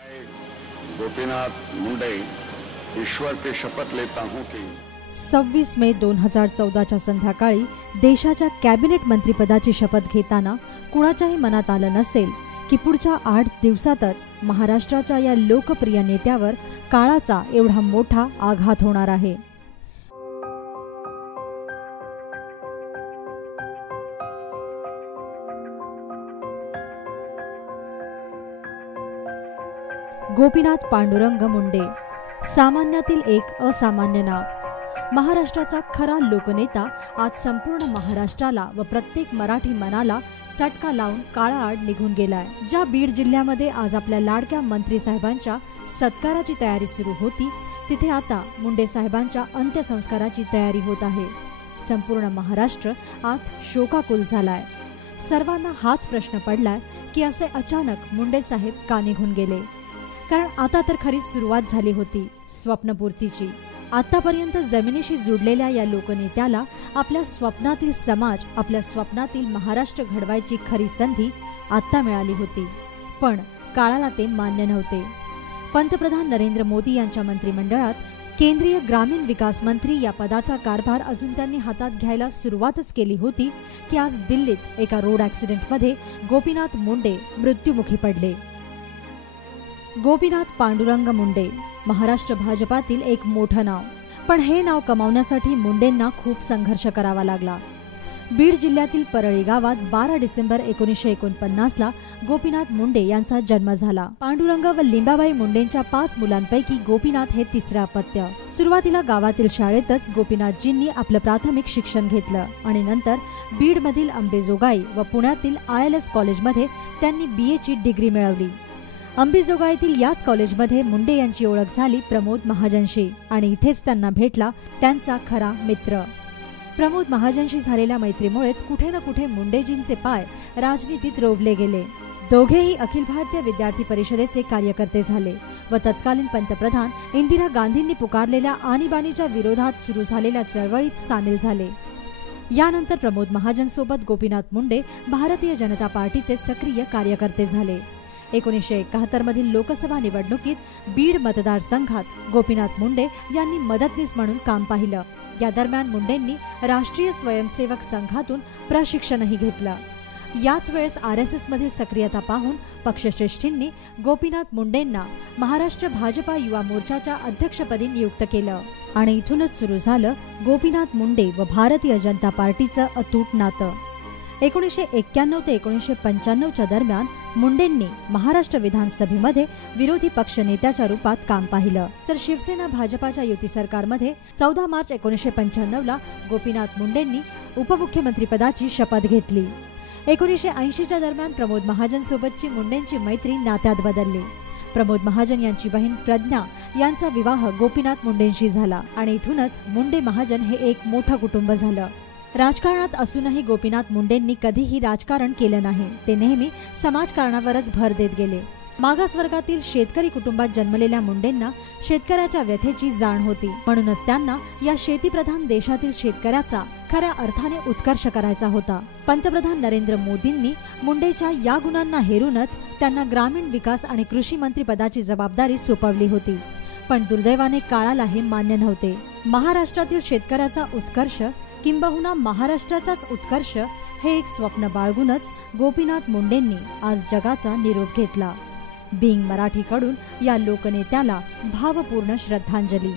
गोपीनाथ मुंडे ईश्वर की शपथ लेता हूं की 26 मे 2014च्या संध्याकाळी देशाच्या कॅबिनेट मंत्रिपदाची शपथ घेताना कुणाच्याही मनात आलं नसेल की पुढच्या 8 दिवसातच महाराष्ट्राच्या या लोकप्रिय नेत्यावर काळाचा एवढा मोठा आघात होणार आहे। गोपीनाथ पांडुरंग मुंडे, सामान्यातील एक असामान्य नाव। महाराष्ट्राचा खरा लोकनेता आज संपूर्ण महाराष्ट्राला व प्रत्येक मराठी मनाला चटका लावून काळाआड निघून गेलाय। ज्या बीड जिल्ह्यामध्ये आज आपल्या लाडक्या मंत्री साहेबांच्या सत्काराची तयारी सुरू होती, तिथे आता मुंडे साहेबांच्या अंत्यसंस्काराची तयारी होत आहे। संपूर्ण महाराष्ट्र आज शोकाकुल झालाय। सर्वांना हाच प्रश्न पडलाय की असे अचानक मुंडे साहेब का निघून गेले? कारण आता तर खरी सुरुवात झाली होती स्वप्नपूर्तीची। आतापर्यंत जमिनीशी जुडलेल्या या लोकनेत्याला आपल्या स्वप्नातील समाज, आपल्या स्वप्नातील महाराष्ट्र घडवायची खरी संधी आता मिळाली होती, पण काळाला ते मान्य नव्हते। पंतप्रधान नरेंद्र मोदी यांच्या मंत्रिमंडळात केंद्रीय ग्रामीण विकास मंत्री या पदाचा कारभार अजून त्यांनी हातात घ्यायला सुरुवातच केली होती की आज दिल्लीत एका रोड ॲक्सिडेंटमध्ये गोपीनाथ मुंडे मृत्युमुखी पडले। गोपीनाथ पांडुरंग मुंडे महाराष्ट्र भाजपातील एक मोठं नाव, पण हे नाव कमावण्यासाठी मुंडेंना खूप संघर्ष करावा लागला। बीड जिल्ह्यातील परळी गावात 12 डिसेंबर 1949ला गोपीनाथ मुंडे यांचा जन्म झाला। पांडुरंग व लिंबाबाई मुंडेंच्या 5 मुलांपैकी गोपीनाथ हे तिसरे अपत्य। सुरुवातीला गावातील शाळेतच गोपीनाथजींनी आपलं प्राथमिक शिक्षण घेतलं आणि नंतर बीडमधील अंबेजोगाई व पुण्यातील ILS कॉलेजमध्ये त्यांनी BA ची डिग्री मिळवली। अंबेजोगाईतील याच कॉलेजमध्ये मुंडे यांची ओळख झाली प्रमोद महाजनशी आणि इथेच त्यांना भेटला त्यांचा खरा मित्र। प्रमोद महाजनशी झालेल्या मैत्रीमुळेच कुठे ना कुठे मुंडेजींचे पाय राजनीतीत रोवले गेले। दोघेही अखिल भारतीय विद्यार्थी परिषदेचे कार्यकर्ते झाले व तत्कालीन पंतप्रधान इंदिरा गांधींनी पुकारलेल्या आणीबाणीच्या विरोधात सुरू झालेल्या चळवळीत सामील झाले। यानंतर प्रमोद महाजनसोबत गोपीनाथ मुंडे भारतीय जनता पार्टीचे सक्रिय कार्यकर्ते झाले। 1971 मधील लोकसभा निवडणुकीत बीड मतदारसंघात गोपीनाथ मुंडे यांनी मदतनीस म्हणून काम पाहिलं। या दरम्यान मुंडेंनी राष्ट्रीय स्वयंसेवक संघातून प्रशिक्षणही घेतलं। याच वेळेस RSS मधील सक्रियता पाहून पक्षश्रेष्ठींनी गोपीनाथ मुंडेंना महाराष्ट्र भाजपा युवा मोर्चाच्या अध्यक्षपदी नियुक्त केलं आणि इथूनच सुरू झालं गोपीनाथ मुंडे व भारतीय जनता पार्टीचं अतूट नातं। 1991 ते 1995च्या दरम्यान मुंडेंनी महाराष्ट्र विधानसभेमध्ये विरोधी पक्षनेत्याच्या रूपात काम पाहिलं, तर शिवसेना भाजपाच्या युती सरकारमध्ये 14 मार्च 1995ला गोपीनाथ मुंडेंनी उपमुख्यमंत्रीपदाची शपथ घेतली। 1980च्या दरम्यान प्रमोद महाजन सोबतची मुंडेंची मैत्री नात्यात बदलली। प्रमोद महाजन यांची बहीण प्रज्ञा यांचा विवाह गोपीनाथ मुंडेंशी झाला आणि इथूनच मुंडे महाजन हे एक मोठं कुटुंब झालं। राजकारणात असूनही गोपीनाथ मुंडेंनी कधीही राजकारण केलं नाही, ते नेहमी समाजकारणावरच भर देत गेले। मागासवर्गातील शेतकरी कुटुंबात जन्मलेल्या मुंडेंना शेतकऱ्याच्या व्यथेची जाण होती, म्हणूनच त्यांना या शेतीप्रधान देशातील शेतकऱ्याचा खऱ्या अर्थाने उत्कर्ष करायचा होता। पंतप्रधान नरेंद्र मोदींनी मुंडेच्या या गुणांना हेरूनच त्यांना ग्रामीण विकास आणि कृषी मंत्री पदाची जबाबदारी सोपवली होती, पण दुर्दैवाने काळाला हे मान्य नव्हते। महाराष्ट्रातील शेतकऱ्याचा उत्कर्ष किंबहुना महाराष्ट्राचाच उत्कर्ष हे एक स्वप्न बाळगूनच गोपीनाथ मुंडेंनी आज जगाचा निरोप घेतला। बिंग मराठीकडून या लोकनेत्याला भावपूर्ण श्रद्धांजली।